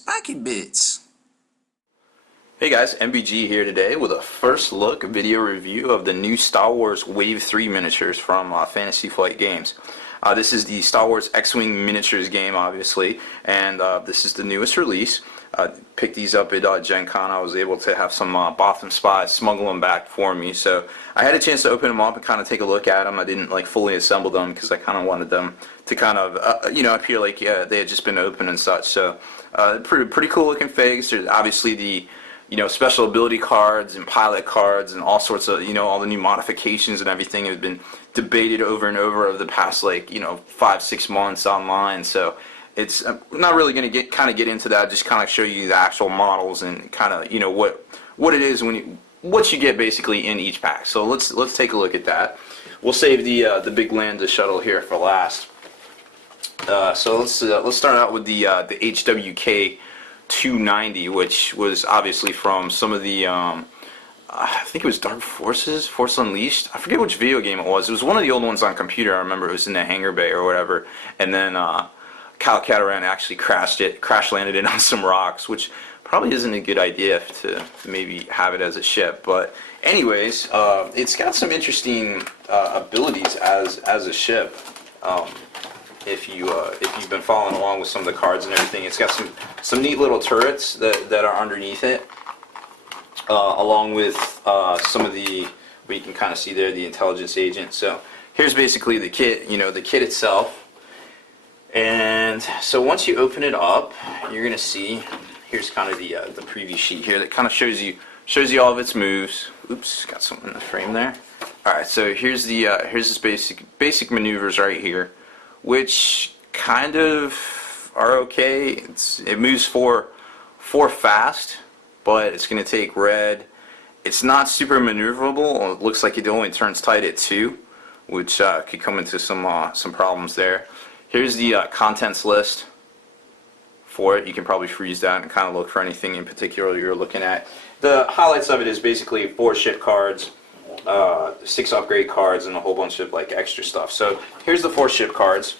Spiky Bits. Hey guys, MBG here today with a first look video review of the new Star Wars Wave 3 miniatures from Fantasy Flight Games. This is the Star Wars X-Wing miniatures game, obviously, and this is the newest release. Picked these up at Gen Con. I was able to have some Botham spies smuggle them back for me, so I had a chance to open them up and kind of take a look at them. I didn't like fully assemble them because I kind of wanted them to kind of appear like they had just been opened and such. So pretty cool looking figs. There's obviously the special ability cards and pilot cards and all sorts of, all the new modifications and everything have been debated over and over the past 5-6 months online. So it's I'm not really going to get into that. Just kind of show you the actual models and kind of what it is what you get basically in each pack. So let's take a look at that. We'll save the big Lambda shuttle here for last. So let's start out with the HWK 290, which was obviously from some of the I think it was Dark Forces, Force Unleashed. I forget which video game it was. It was one of the old ones on computer. I remember it was in the hangar bay or whatever, and then Kyle Katarn actually crash landed it on some rocks, which probably isn't a good idea to maybe have it as a ship. But anyways, it's got some interesting abilities as a ship. If you've been following along with some of the cards and everything, it's got some neat little turrets that are underneath it, along with some of the, what you can kind of see there, the intelligence agent. So here's basically the kit, the kit itself. And so once you open it up, you're gonna see, here's kind of the preview sheet here that kind of shows you all of its moves. Oops, got something in the frame there. All right, so here's this basic maneuvers right here, which kind of are okay. It moves four fast, but it's going to take red. It's not super maneuverable. It looks like it only turns tight at 2, which could come into some problems there. Here's the contents list for it. You can probably freeze that and kind of look for anything in particular you're looking at. The highlights of it is basically 4 ship cards, 6 upgrade cards, and a whole bunch of extra stuff. So here's the 4 ship cards.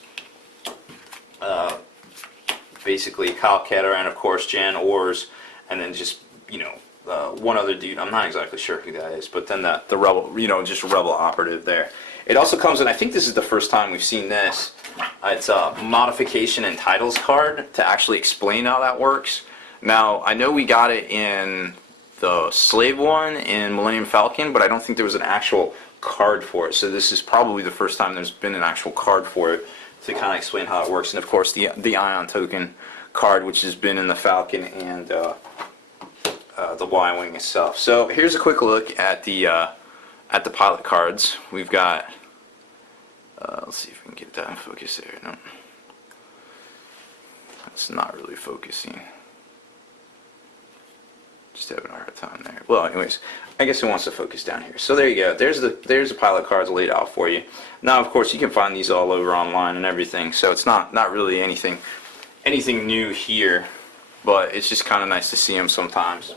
Basically Kyle Katarn, of course, Jan Ors, and then just one other dude. I'm not exactly sure who that is, but then the rebel, just a rebel operative there. It also comes in, I think this is the first time we've seen this. It's a modification and titles card to actually explain how that works. Now I know we got it in the Slave one in Millennium Falcon, but I don't think there was an actual card for it. So this is probably the first time there's been an actual card for it to kind of explain how it works. And of course the Ion token card, which has been in the Falcon and the Y-wing itself. So here's a quick look at the pilot cards. We've got let's see if we can get that in focus there. No, it's not really focusing. Just having a hard time there. Well, anyways, I guess it wants to focus down here. So there you go. There's the pilot cards laid out for you. Now, of course, you can find these all over online and everything. So it's not really anything new here, but it's just kind of nice to see them sometimes.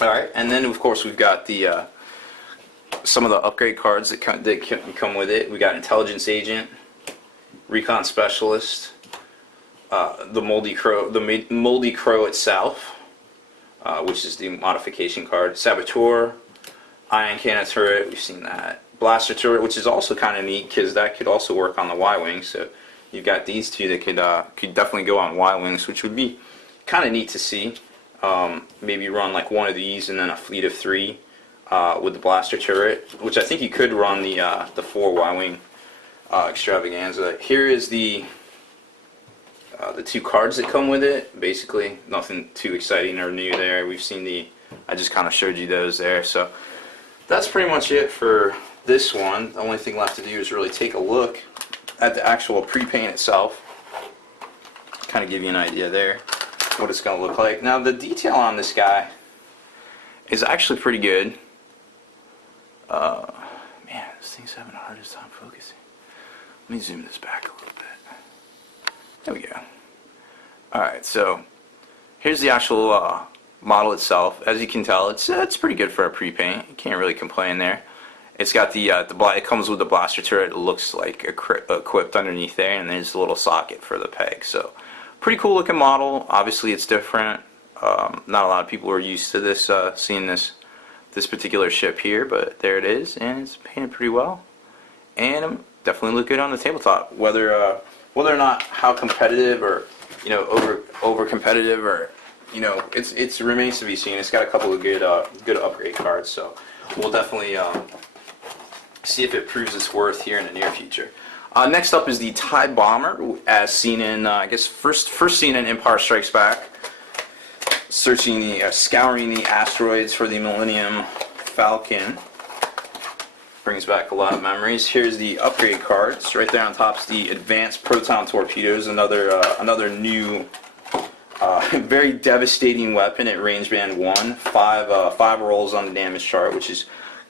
All right, and then of course we've got the some of the upgrade cards that come with it. We got Intelligence Agent, Recon Specialist, the Moldy Crow itself. Which is the modification card. Saboteur, Ion Cannon Turret, we've seen that. Blaster Turret, which is also kind of neat because that could also work on the Y-Wing. So you've got these two that could definitely go on Y-Wings, which would be kind of neat to see. Maybe run one of these and then a fleet of 3 with the Blaster Turret, which I think you could run the 4 Y-Wing extravaganza. Here is the 2 cards that come with it. Basically nothing too exciting or new there. We've seen I just kind of showed you those there. So that's pretty much it for this one. The only thing left to do is really take a look at the actual pre-paint itself, kind of give you an idea there what it's going to look like. Now the detail on this guy is actually pretty good. Man, this thing's having the hardest time focusing. Let me zoom this back a little bit. There we go. Alright, so here's the actual model itself. As you can tell, it's pretty good for a pre-paint. You can't really complain there. It's got it comes with the blaster turret. It looks like equipped underneath there, and there's a little socket for the peg. So pretty cool looking model. Obviously, it's different. Not a lot of people are used to this, seeing this particular ship here, but there it is, and it's painted pretty well, and definitely look good on the tabletop. Whether or not how competitive or over competitive or it remains to be seen. It's got a couple of good upgrade cards, so we'll definitely see if it proves its worth here in the near future. Next up is the TIE Bomber, as seen in I guess first seen in Empire Strikes Back. Scouring the asteroids for the Millennium Falcon. Brings back a lot of memories. Here's the upgrade cards. Right there on top is the Advanced Proton Torpedoes, another new, very devastating weapon at range band 1. Five rolls on the damage chart, which is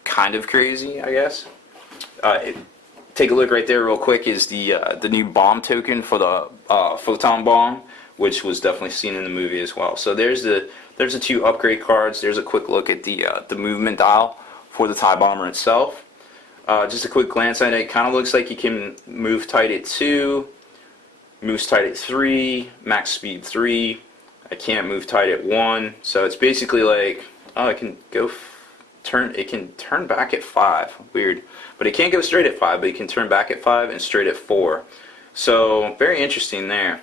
kind of crazy, I guess. Take a look right there real quick is the new bomb token for the photon bomb, which was definitely seen in the movie as well. So there's the 2 upgrade cards. There's a quick look at the movement dial for the TIE Bomber itself. Just a quick glance at it. It kind of looks like you can move tight at 2, moves tight at 3, max speed 3. I can't move tight at 1. So it's basically like, oh, it can go it can turn back at 5. Weird. But it can't go straight at 5, but it can turn back at 5 and straight at 4. So very interesting there.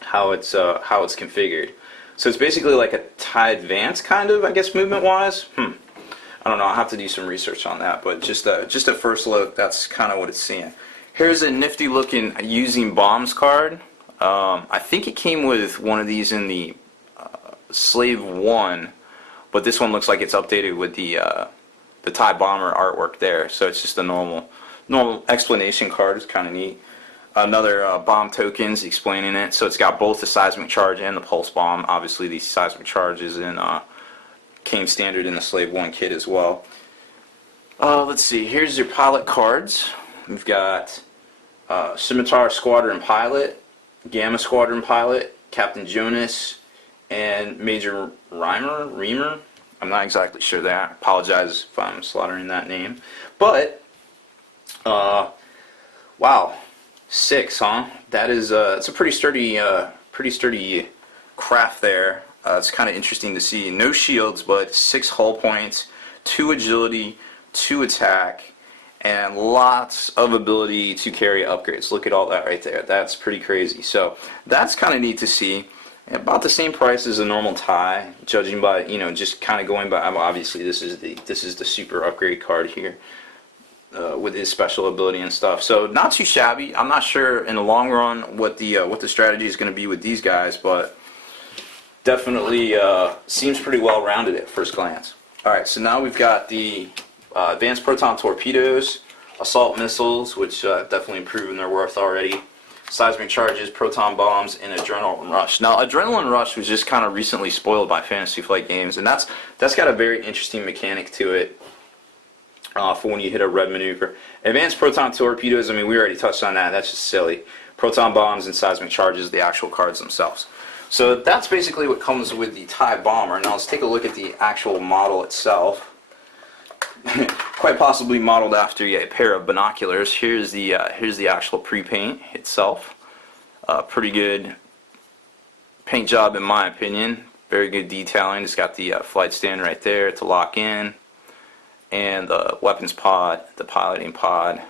How it's configured. So it's basically like a TIE Advance kind of, I guess, movement wise. I don't know. I'll have to do some research on that, but just a first look, that's kind of what it's seeing. Here's a nifty looking using bombs card. I think it came with one of these in the Slave 1, but this one looks like it's updated with the TIE Bomber artwork there. So it's just a normal explanation card. It's kind of neat. Another bomb tokens explaining it. So it's got both the seismic charge and the pulse bomb. Obviously, the seismic charge is came standard in the Slave 1 kit as well. Let's see. Here's your pilot cards. We've got Scimitar Squadron Pilot, Gamma Squadron Pilot, Captain Jonas, and Major Reamer. I'm not exactly sure there. I apologize if I'm slaughtering that name. But, wow. 6, huh? That is it's a pretty sturdy craft there. It's kind of interesting to see. No shields, but 6 hull points, 2 agility, 2 attack, and lots of ability to carry upgrades. Look at all that right there. That's pretty crazy. So that's kind of neat to see. About the same price as a normal TIE, judging by just kind of going by. Obviously, this is the super upgrade card here. With his special ability and stuff, so not too shabby. I'm not sure in the long run what the strategy is going to be with these guys, but definitely seems pretty well rounded at first glance. All right, so now we've got the Advanced Proton Torpedoes, Assault Missiles, which definitely proven their worth already, Seismic Charges, Proton Bombs, and Adrenaline Rush. Now, Adrenaline Rush was just kind of recently spoiled by Fantasy Flight Games, and that's got a very interesting mechanic to it. For when you hit a red maneuver. Advanced Proton Torpedoes, I mean, we already touched on that. That's just silly. Proton Bombs and Seismic Charges, the actual cards themselves. So that's basically what comes with the TIE Bomber. Now let's take a look at the actual model itself. Quite possibly modeled after a pair of binoculars. Here's the actual pre-paint itself. Pretty good paint job in my opinion. Very good detailing. It's got the flight stand right there to lock in, and the weapons pod, the piloting pod,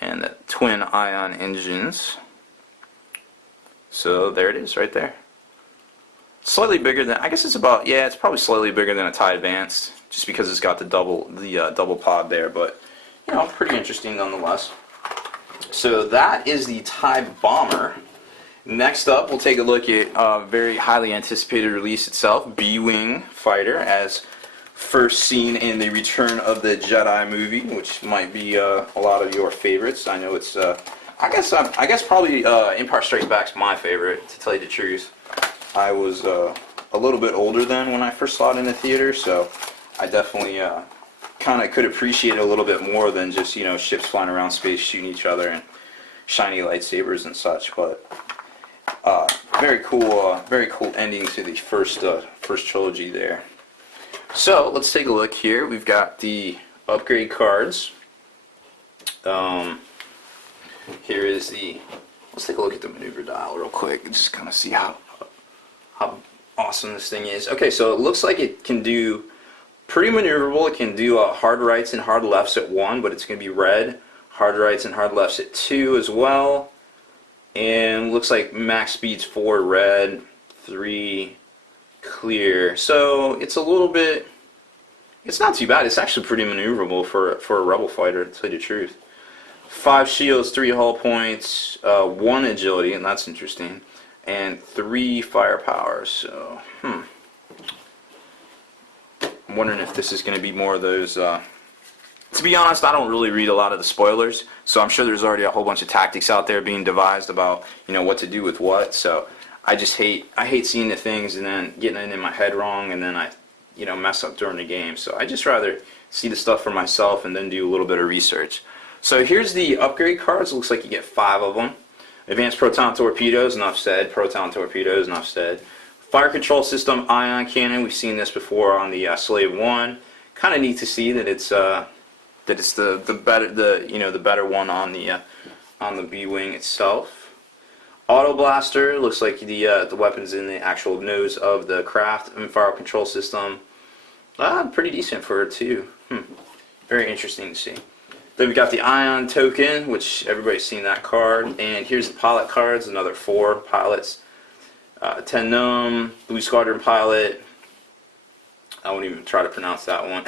and the twin ion engines. So there it is right there. Slightly bigger than, I guess it's about, yeah, it's probably slightly bigger than a TIE Advanced, just because it's got the double pod there, but pretty interesting nonetheless. So that is the TIE Bomber. Next up, we'll take a look at a very highly anticipated release itself, B-Wing Fighter, as first seen in the Return of the Jedi movie, which might be a lot of your favorites. I know it's, I guess probably Empire Strikes Back's my favorite, to tell you the truth. I was a little bit older then when I first saw it in the theater, so I definitely kind of could appreciate it a little bit more than just ships flying around space shooting each other and shiny lightsabers and such. But very cool ending to the first trilogy there. So let's take a look here. We've got the upgrade cards. Here is the let's take a look at the maneuver dial real quick and just kind of see how awesome this thing is. Okay, so it looks like it can do pretty maneuverable. It can do hard rights and hard lefts at 1, but it's going to be red. Hard rights and hard lefts at 2 as well. And looks like max speed's 4 red, 3 clear. So it's a little bit, it's not too bad. It's actually pretty maneuverable for a rebel fighter, to tell you the truth. 5 shields, 3 hull points, 1 agility, and that's interesting, and 3 firepower. So, I'm wondering if this is going to be more of those. To be honest, I don't really read a lot of the spoilers, so I'm sure there's already a whole bunch of tactics out there being devised about, you know, what to do with what. So I hate seeing the things and then getting it in my head wrong, and then I, you know, mess up during the game. So I just rather see the stuff for myself and then do a little bit of research. So here's the upgrade cards. It looks like you get 5 of them. Advanced proton torpedoes, enough said. Proton torpedoes, enough said. Fire control system, ion cannon. We've seen this before on the Slave 1. Kind of neat to see that it's the better one on the B-wing itself. Auto blaster, looks like the weapons in the actual nose of the craft. And fire control system, pretty decent for it too. Very interesting to see. Then we got the ion token, which everybody's seen that card. And here's the pilot cards, another 4 pilots. Tenum, Blue Squadron pilot. I won't even try to pronounce that one.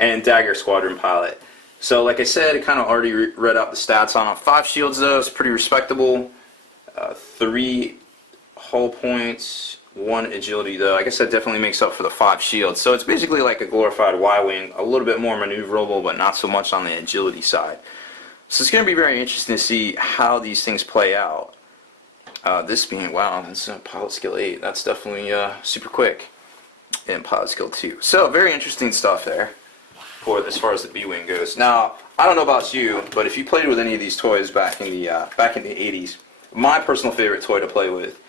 And Dagger Squadron pilot. So like I said, I kind of already read out the stats on them. 5 shields though, it's pretty respectable. 3 hull points, 1 agility though. I guess that definitely makes up for the 5 shields. So it's basically like a glorified Y-wing, a little bit more maneuverable, but not so much on the agility side. So it's going to be very interesting to see how these things play out. This being, wow, that's pilot skill 8. That's definitely super quick. And pilot skill 2. So very interesting stuff there for as far as the B-wing goes. Now, I don't know about you, but if you played with any of these toys back in the 80s, my personal favorite toy to play with,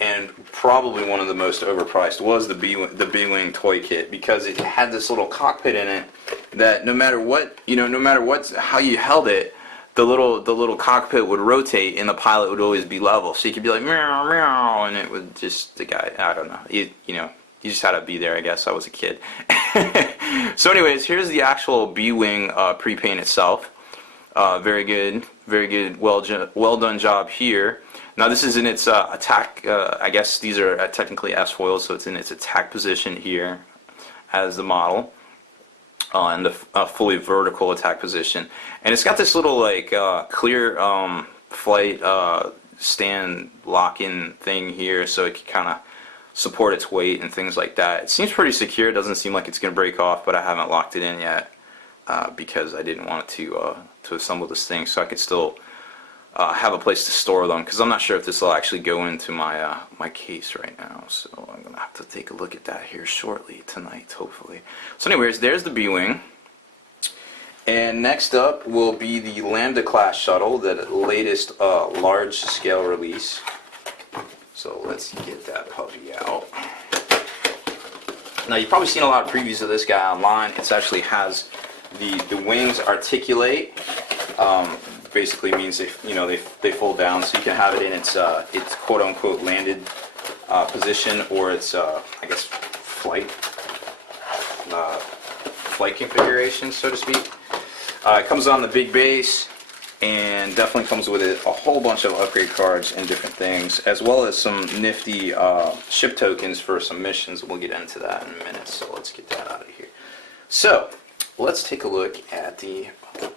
and probably one of the most overpriced, was the B-wing toy kit, because it had this little cockpit in it that no matter what, how you held it, the little cockpit would rotate and the pilot would always be level. So you could be like meow meow, and it would just, the guy, I don't know, you just had to be there, I guess. I was a kid. So anyways, here's the actual B-wing pre-paint itself. Very good, well done job here. Now this is in its attack, I guess these are technically S-foils, so it's in its attack position here as the model. In the fully vertical attack position. And it's got this little like clear flight stand lock-in thing here, so it can kind of support its weight and things like that. It seems pretty secure. It doesn't seem like it's going to break off, but I haven't locked it in yet because I didn't want it to assemble this thing, so I could still have a place to store them, because I'm not sure if this will actually go into my my case right now. So I'm going to have to take a look at that here shortly tonight, hopefully. So anyways, there's the B-wing. And next up will be the Lambda Class Shuttle, the latest large-scale release. So let's get that puppy out. Now you've probably seen a lot of previews of this guy online. It actually has the wings articulate. Basically means they fold down, so you can have it in its quote unquote landed position, or its I guess flight configuration, so to speak. It comes on the big base, and definitely comes with it a whole bunch of upgrade cards and different things, as well as some nifty ship tokens for some missions. We'll get into that in a minute, so let's get that out of here. So let's take a look at the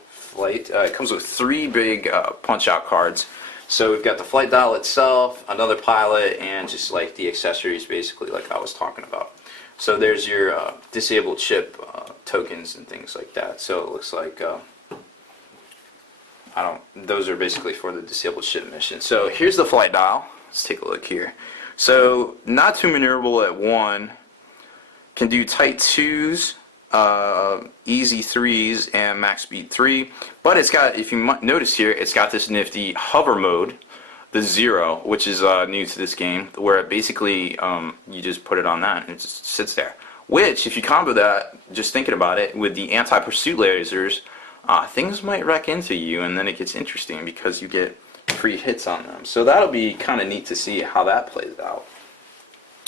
flight. It comes with 3 big punch-out cards. So we've got the flight dial itself, another pilot, and just like the accessories, basically, like I was talking about. So there's your disabled ship tokens and things like that. So it looks like those are basically for the disabled ship mission. So here's the flight dial. Let's take a look here. So not too maneuverable at 1. Can do tight 2s. Easy 3s and max speed 3, but it's got, if you notice here, it's got this nifty hover mode, the 0, which is new to this game, where it basically you just put it on that and it just sits there. Which, if you combo that, just thinking about it, with the anti-pursuit lasers, things might wreck into you, and then it gets interesting because you get free hits on them. So that'll be kind of neat to see how that plays out.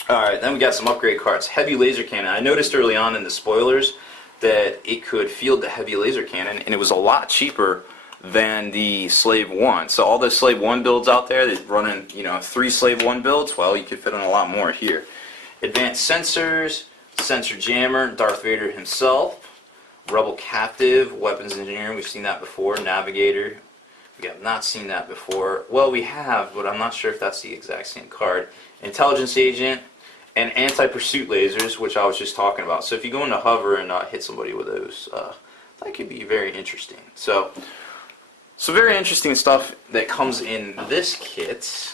Alright, then we got some upgrade cards. Heavy laser cannon. I noticed early on in the spoilers that it could field the heavy laser cannon, and it was a lot cheaper than the Slave 1. So all the Slave 1 builds out there that running, 3 Slave 1 builds, well, you could fit on a lot more here. Advanced sensors, sensor jammer, Darth Vader himself, Rebel captive, weapons engineer, we've seen that before, navigator, we have not seen that before. Well, we have, but I'm not sure if that's the exact same card. Intelligence agent, and anti-pursuit lasers, which I was just talking about. So if you go into hover and hit somebody with those, that could be very interesting. So very interesting stuff that comes in this kit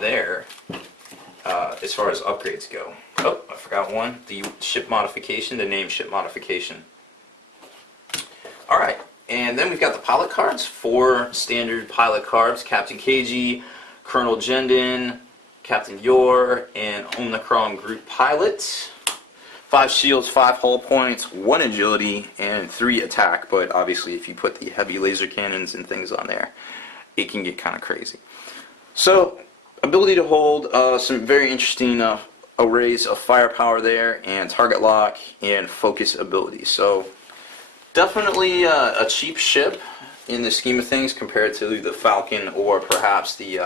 there, as far as upgrades go. Oh, I forgot one, the ship modification, the name ship modification. Alright, and then we've got the pilot cards, 4 standard pilot cards, Captain KG, Colonel Jendin, Captain Yor, and Omicron Group Pilots. 5 shields, 5 hull points, 1 agility, and 3 attack. But obviously if you put the heavy laser cannons and things on there, it can get kind of crazy. So, ability to hold some very interesting arrays of firepower there, and target lock, and focus ability. So, definitely a cheap ship in the scheme of things compared to the Falcon or perhaps the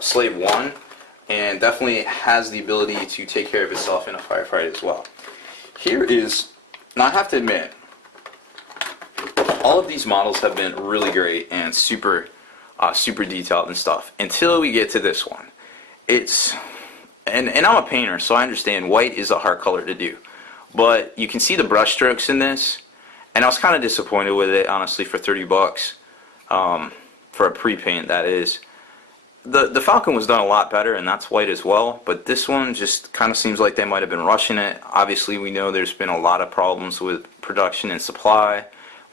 Slave 1, and definitely has the ability to take care of itself in a firefight as well. Here is, now I have to admit, all of these models have been really great and super detailed and stuff until we get to this one. It's, and I'm a painter, so I understand white is a hard color to do, but you can see the brush strokes in this, and I was kind of disappointed with it, honestly, for 30 bucks, for a pre-paint, that is. The Falcon was done a lot better, and that's white as well, but this one just kind of seems like they might have been rushing it. Obviously, we know there's been a lot of problems with production and supply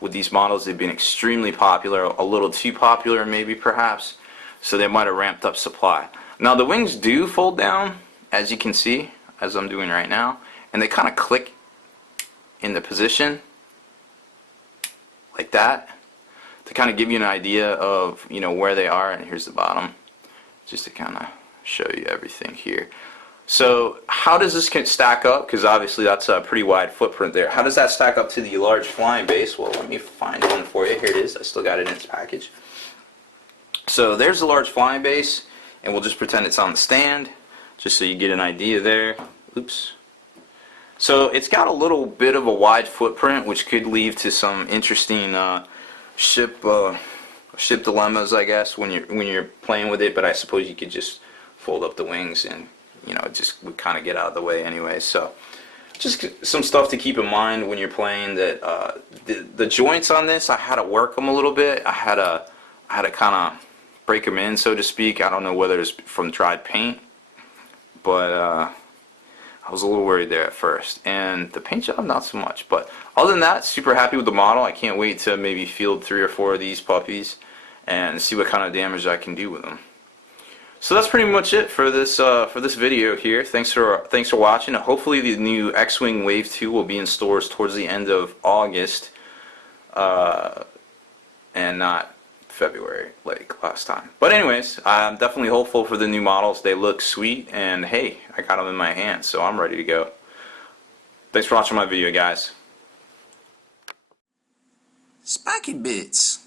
with these models. They've been extremely popular, a little too popular maybe perhaps, so they might have ramped up supply. Now the wings do fold down, as you can see, as I'm doing right now, and they kind of click into position like that to kind of give you an idea of where they are. And here's the bottom, just to kind of show you everything here. So how does this stack up? Because obviously that's a pretty wide footprint there. How does that stack up to the large flying base? Well, let me find one for you. Here it is. I still got it in its package. So there's the large flying base, and we'll just pretend it's on the stand, just so you get an idea there. Oops. So it's got a little bit of a wide footprint, which could lead to some interesting ship dilemmas, I guess, when you're playing with it. But I suppose you could just fold up the wings and it just would kind of get out of the way anyway. So just some stuff to keep in mind when you're playing, that the joints on this, I had to work them a little bit. I had to kind of break them in, so to speak. I don't know whether it's from dried paint, but I was a little worried there at first. And the paint job, not so much. But other than that, super happy with the model. I can't wait to maybe field 3 or 4 of these puppies and see what kind of damage I can do with them. So that's pretty much it for this video here. Thanks for watching. Hopefully the new X-Wing Wave 2 will be in stores towards the end of August, and not February like last time. But anyways, I'm definitely hopeful for the new models. They look sweet, and hey, I got them in my hand, so I'm ready to go. Thanks for watching my video, guys. Spiky Bits.